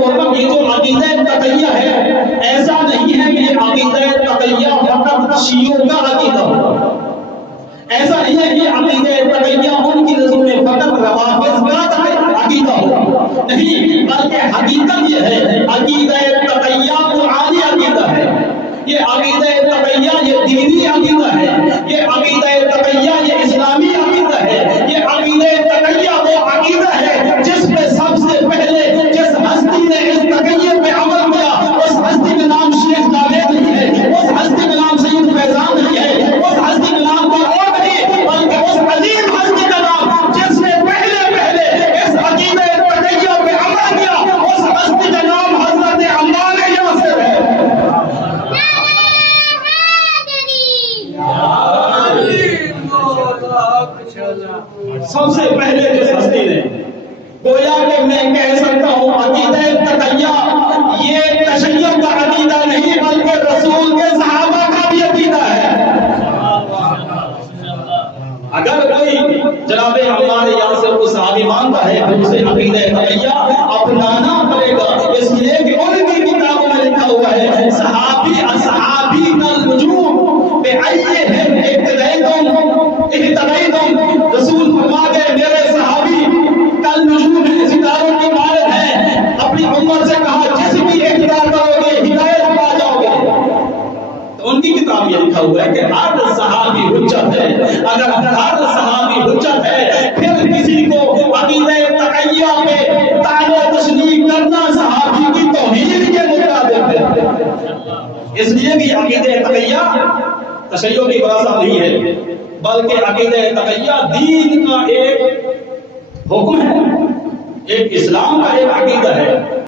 محترم یہ جو عقیدہ تقیہ ہے ایسا نہیں ہے کہ یہ عقیدہ تقیہ فقط شیعوں کا عقیدہ ہو، ایسا نہیں ہے کہ عقیدہ تقیہ ان کی نظر میں فقط روافض کا عقیدہ ہو، نہیں، بلکہ حقیقت یہ ہے عقیدہ تقیہ قرآنی عقیدہ ہے، یہ عقیدہ تقیہ یہ دینی عقیدہ ہے، یہ عقیدہ تقیہ یہ اسلامی عقیدہ ہے، یہ عقیدہ تقیہ وہ عقیدہ ہے جس میں سب سے پہلے جس ہستی نے اس تقیہ پہ عمل کیا اس ہستی کا نام شیخ جاوید نہیں ہے، اس ہستی کا نام سید فیضان نہیں ہے، اس ہستی کا نام کوئی اور نہیں، بلکہ اس عظیم ہستی کا نام جس نے پہلے اس عقیدہ تقیہ پہ عمل کیا اس ہستی کا نام حضرت عمار یاسر ہے۔ سب سے پہلے جس ہستی نے، گویا کہ میں کہہ سکتا ہوں عقیدہ تقیہ یہ تشیع کا عقیدہ نہیں بلکہ رسول کے صحابہ کا بھی عقیدہ ہے۔ اگر کوئی جناب عمار یاسر کو صحابی مانتا ہے تو اسے عقیدہ تقیہ اپنانا پڑے گا، اس لیے کہ ان کی کتابوں میں لکھا ہوا ہے صحابی اصحابی الوجوہ بأیہم اہتدیتم، رسول فرما گئے میرے صحابی کل نجوم ہیں، ستاروں کے مانند ہیں، اپنی امت سے کہا جس بھی اقتدار کرو گے ہدایت پا جاؤ گے۔ تو ان کی کتاب میں لکھا ہوا ہے کہ ہر صحابی حجت ہے، اگر ہر صحابی حجت ہے پھر کسی کو عقیدہ تقیہ پہ طعن و تشنیع کرنا صحابی کی توہین کے مطابق ہے۔ اس لیے بھی عقیدہ تقیہ تشیع کی وراثت نہیں ہے بلکہ عقیدہ تقیہ دین کا ایک حکم ہے، ایک اسلام کا ایک عقیدہ ہے۔